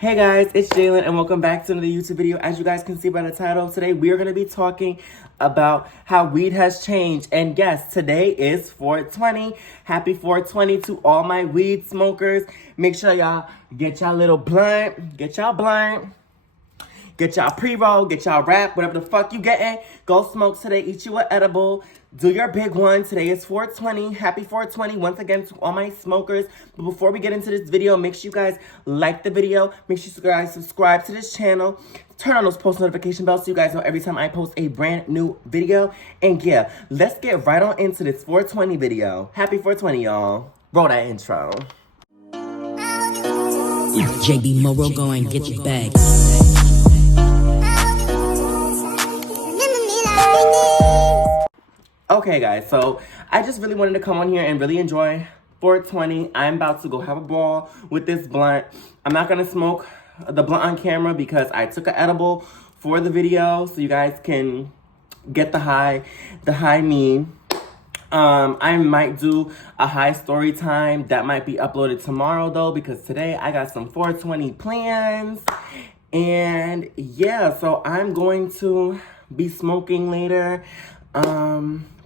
Hey guys, it's Jalen and welcome back to another YouTube video. As you guys can see by the title, today we are going to be talking about how weed has changed. And yes, today is 420. Happy 420 to all my weed smokers. Make sure y'all get y'all little blunt, get y'all pre-roll, get y'all wrap, whatever the fuck you getting. Go smoke today, eat you an edible. Do your big one. Today is 420. Happy 420 once again to all my smokers. But before we get into this video, make sure you guys like the video. Make sure you guys subscribe to this channel. Turn on those post notification bells so you guys know every time I post a brand new video. And yeah, let's get right on into this 420 video. Happy 420, y'all. Roll that intro. JB Morrow, go and get your bag. Okay guys, so I just really wanted to come on here and really enjoy 420. I'm about to go have a ball with this blunt. I'm not gonna smoke the blunt on camera because I took an edible for the video so you guys can get the high me. I might do a high story time that might be uploaded tomorrow though, because today I got some 420 plans. And yeah, so I'm going to be smoking later.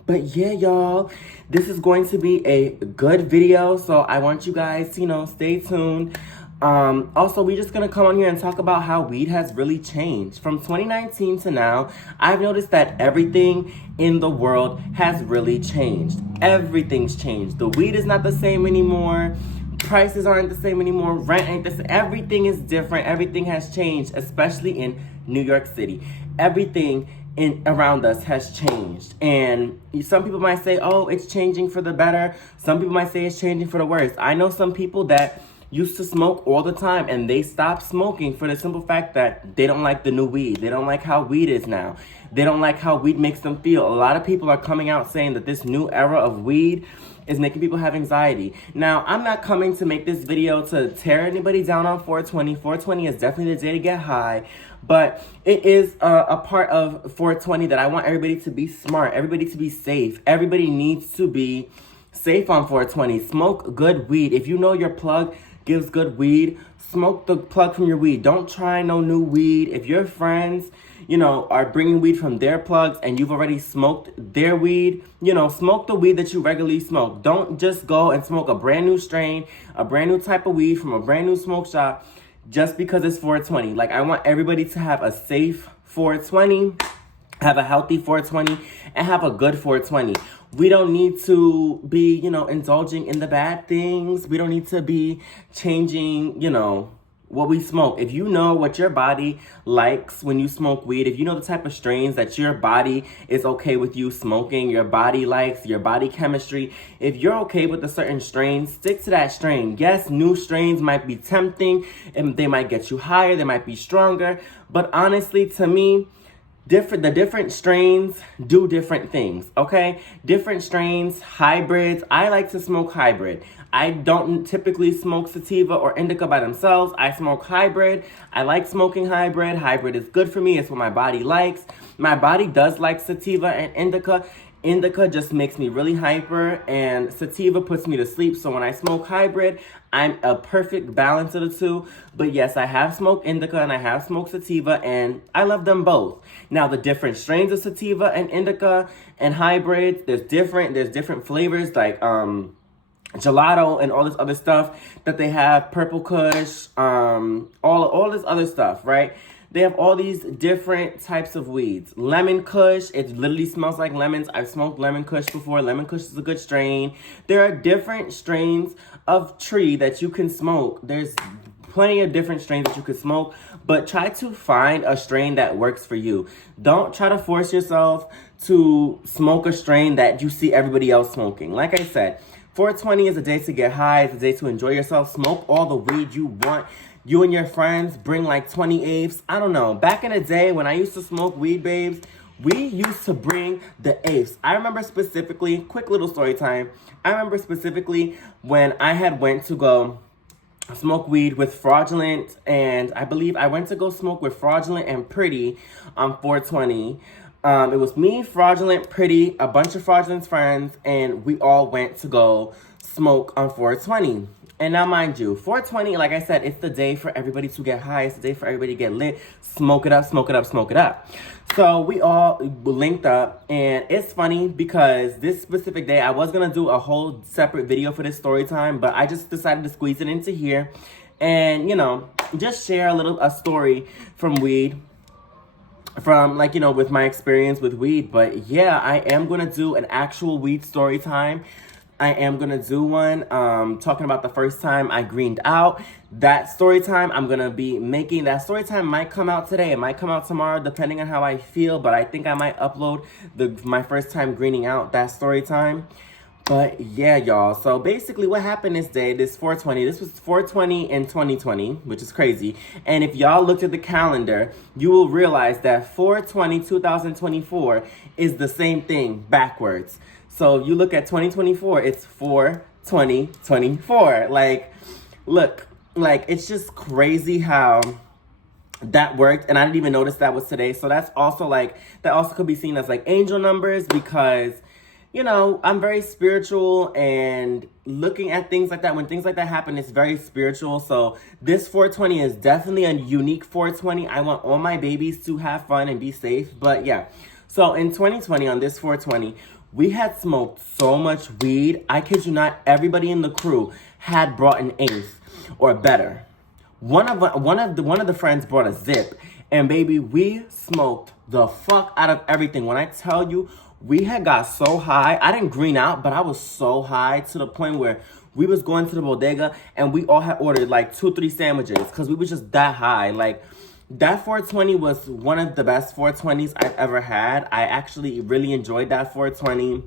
But yeah, y'all, this is going to be a good video, so I want you guys to, stay tuned. Also, we're just gonna come on here and talk about how weed has really changed. From 2019 to now, I've noticed that everything in the world has really changed. Everything's changed. The weed is not the same anymore. Prices aren't the same anymore. Rent ain't the same. Everything is different. Everything has changed, especially in New York City. Everything around us has changed, and some people might say, oh, it's changing for the better. Some people might say it's changing for the worse. I know some people that used to smoke all the time and they stopped smoking for the simple fact that they don't like the new weed. They don't like how weed is now. They don't like how weed makes them feel. A lot of people are coming out saying that this new era of weed is making people have anxiety. Now, I'm not coming to make this video to tear anybody down on 420. 420 is definitely the day to get high, but it is a part of 420 that I want everybody to be smart, everybody to be safe. Everybody needs to be safe on 420. Smoke good weed. If you know your plug gives good weed, smoke the plug from your weed. Don't try no new weed. If your friends, are bringing weed from their plugs and you've already smoked their weed, smoke the weed that you regularly smoke. Don't just go and smoke a brand new strain, a brand new type of weed from a brand new smoke shop just because it's 420. Like, I want everybody to have a safe 420, have a healthy 420, and have a good 420. We don't need to be, indulging in the bad things. We don't need to be changing, what we smoke. If you know what your body likes when you smoke weed, if you know the type of strains that your body is okay with you smoking, your body likes, your body chemistry, if you're okay with a certain strain, stick to that strain. Yes, new strains might be tempting and they might get you higher, they might be stronger, but honestly, to me, the different strains do different things, okay? Different strains, hybrids. I like to smoke hybrid. I don't typically smoke sativa or indica by themselves. I smoke hybrid. I like smoking hybrid. Hybrid is good for me. It's what my body likes. My body does like sativa and indica. Indica just makes me really hyper, and sativa puts me to sleep. So when I smoke hybrid, I'm a perfect balance of the two. But yes, I have smoked indica and I have smoked sativa, and I love them both. Now, the different strains of sativa and indica and hybrids, there's different flavors like gelato and all this other stuff that they have, purple kush, all this other stuff, right? They have all these different types of weeds. Lemon kush, it literally smells like lemons. I've smoked lemon kush before. Lemon kush is a good strain. There are different strains of tree that you can smoke. There's plenty of different strains that you can smoke, but try to find a strain that works for you. Don't try to force yourself to smoke a strain that you see everybody else smoking. Like I said, 420 is a day to get high. It's a day to enjoy yourself. Smoke all the weed you want. You and your friends bring like 20 apes. I don't know. Back in the day when I used to smoke weed, babes, we used to bring the apes. I remember specifically, quick little story time. I remember specifically when I had went to go smoke weed with Fraudulent, and I believe I went to go smoke with Fraudulent and Pretty on 420. It was me, Fraudulent, Pretty, a bunch of Fraudulent's friends, and we all went to go smoke on 420. And now, mind you, 420, like I said, it's the day for everybody to get high. It's the day for everybody to get lit. Smoke it up, smoke it up, smoke it up. So we all linked up, and it's funny because this specific day, I was going to do a whole separate video for this story time, but I just decided to squeeze it into here and, you know, just share a story from weed, from, like, you know, with my experience with weed. But yeah, I am going to do an actual weed story time. I am going to do one talking about the first time I greened out. That story time, I'm going to be making. That story time might come out today. It might come out tomorrow, depending on how I feel. But I think I might upload my first time greening out, that story time. But yeah, y'all. So basically what happened this day, this 420, this was 420 in 2020, which is crazy. And if y'all looked at the calendar, you will realize that 420 2024 is the same thing backwards. So you look at 2024, it's 4/20/24. Like, look, like, it's just crazy how that worked. And I didn't even notice that was today. So that's also like, that also could be seen as like angel numbers, because, you know, I'm very spiritual, and looking at things like that, when things like that happen, it's very spiritual. So this 420 is definitely a unique 420. I want all my babies to have fun and be safe. But yeah, so in 2020, on this 420, we had smoked so much weed. I kid you not, everybody in the crew had brought an eighth or better. One of the friends brought a zip, and baby, we smoked the fuck out of everything. When I tell you, we had got so high. I didn't green out, but I was so high to the point where we was going to the bodega and we all had ordered like 2-3 sandwiches because we was just that high. Like, that 420 was one of the best 420s I've ever had. I actually really enjoyed that 420.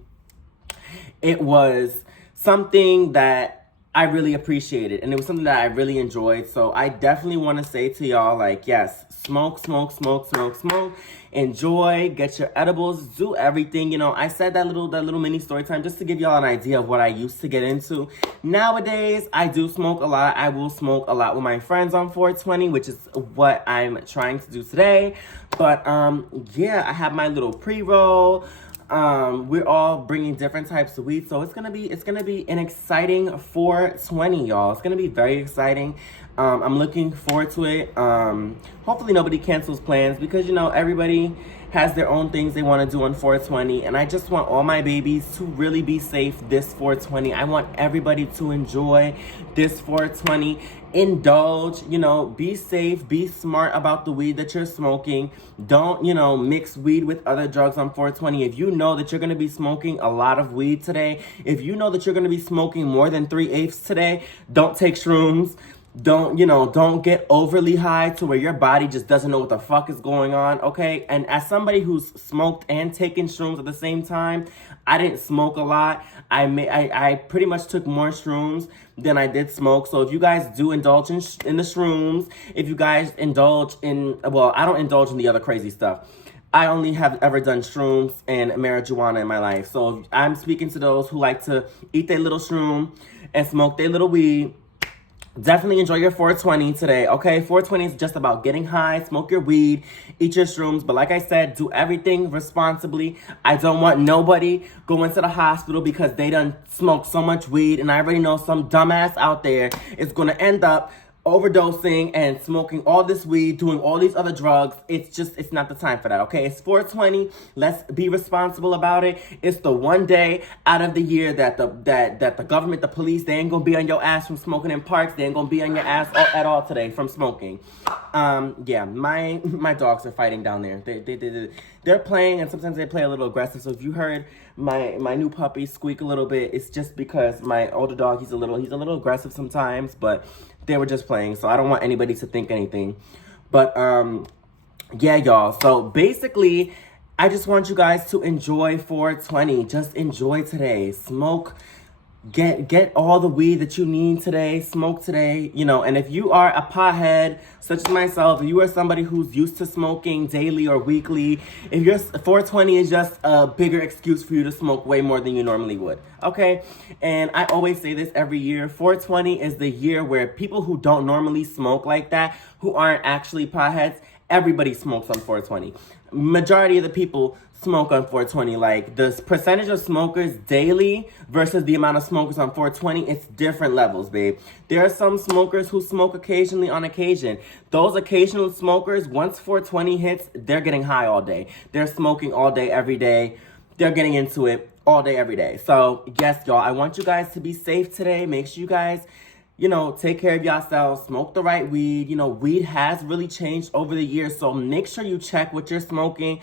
It was something that I really appreciated, and it was something that I really enjoyed. So I definitely want to say to y'all, like, yes, smoke, smoke, smoke, smoke, smoke. Enjoy, get your edibles, do everything. You know, I said that little mini story time just to give y'all an idea of what I used to get into. Nowadays, I do smoke a lot. I will smoke a lot with my friends on 420, which is what I'm trying to do today. But yeah, I have my little pre-roll. We're all bringing different types of weed, so it's gonna be an exciting 420, y'all. It's gonna be very exciting. I'm looking forward to it. Hopefully nobody cancels plans, because, you know, everybody has their own things they want to do on 420, and I just want all my babies to really be safe this 420. I want everybody to enjoy this 420. Indulge, you know, be safe, be smart about the weed that you're smoking. Don't, you know, mix weed with other drugs on 420. If you know that you're going to be smoking a lot of weed today, if you know that you're going to be smoking more than 3/8 today, don't take shrooms. Don't get overly high to where your body just doesn't know what the fuck is going on, okay? And as somebody who's smoked and taken shrooms at the same time, I didn't smoke a lot. I pretty much took more shrooms than I did smoke. So if you guys do indulge in the shrooms, if you guys indulge in, well, I don't indulge in the other crazy stuff. I only have ever done shrooms and marijuana in my life. So I'm speaking to those who like to eat their little shroom and smoke their little weed. Definitely enjoy your 420 today, okay? 420 is just about getting high, smoke your weed, eat your shrooms. But like I said, do everything responsibly. I don't want nobody going to the hospital because they done smoked so much weed. And I already know some dumbass out there is going to end up overdosing and smoking all this weed, doing all these other drugs. It's not the time for that, okay? It's 420. Let's be responsible about it. It's the one day out of the year that the government, the police, they ain't gonna be on your ass from smoking in parks. They ain't gonna be on your ass at all today from smoking. Yeah, my dogs are fighting down there. They're playing, and sometimes they play a little aggressive. So if you heard my new puppy squeak a little bit, it's just because my older dog, he's a little aggressive sometimes, but they were just playing, so I don't want anybody to think anything. But yeah, y'all. So basically, I just want you guys to enjoy 420. Just enjoy today. Smoke. Get all the weed that you need today. Smoke today, you know. And if you are a pothead, such as myself, if you are somebody who's used to smoking daily or weekly, if your 420 is just a bigger excuse for you to smoke way more than you normally would, okay? And I always say this every year, 420 is the year where people who don't normally smoke like that, who aren't actually potheads, everybody smokes on 420. Majority of the people smoke on 420. Like, the percentage of smokers daily versus the amount of smokers on 420, it's different levels, babe. There are some smokers who smoke occasionally on occasion. Those occasional smokers, once 420 hits, they're getting high all day. They're smoking all day, every day. They're getting into it all day, every day. So, yes, y'all, I want you guys to be safe today. Make sure you guys, take care of yourselves, smoke the right weed. Weed has really changed over the years, so make sure you check what you're smoking.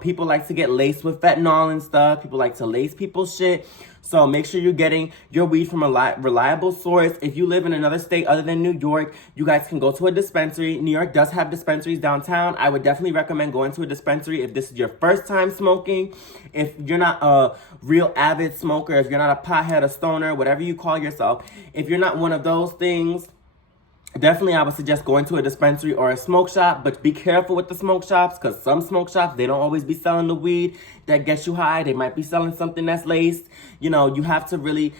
People like to get laced with fentanyl and stuff. People like to lace people's shit. So make sure you're getting your weed from a reliable source. If you live in another state other than New York, you guys can go to a dispensary. New York does have dispensaries downtown. I would definitely recommend going to a dispensary if this is your first time smoking. If you're not a real avid smoker, if you're not a pothead, a stoner, whatever you call yourself, if you're not one of those things, definitely, I would suggest going to a dispensary or a smoke shop, but be careful with the smoke shops, because some smoke shops, they don't always be selling the weed that gets you high. They might be selling something that's laced. You have to really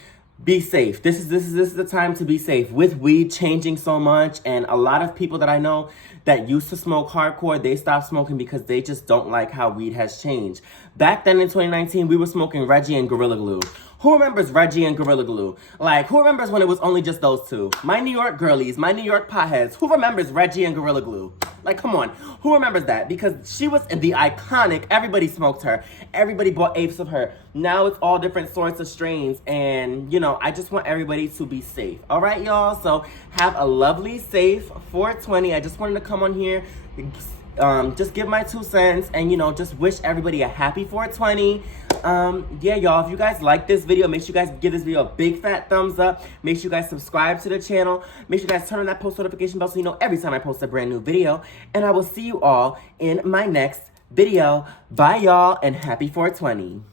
be safe. This is the time to be safe. With weed changing so much, and a lot of people that I know that used to smoke hardcore, they stopped smoking because they just don't like how weed has changed. Back then in 2019, we were smoking Reggie and Gorilla Glue. Who remembers Reggie and Gorilla Glue? Like, who remembers when it was only just those two? My New York girlies, my New York potheads. Who remembers Reggie and Gorilla Glue? Like, come on. Who remembers that? Because she was the iconic, everybody smoked her. Everybody bought apes of her. Now it's all different sorts of strains. And, I just want everybody to be safe. All right, y'all? So have a lovely, safe 420. I just wanted to come on here, just give my 2 cents and, just wish everybody a happy 420. Yeah, y'all, if you guys like this video, make sure you guys give this video a big fat thumbs up. Make sure you guys subscribe to the channel. Make sure you guys turn on that post notification bell so you know every time I post a brand new video. And I will see you all in my next video. Bye, y'all, and happy 420.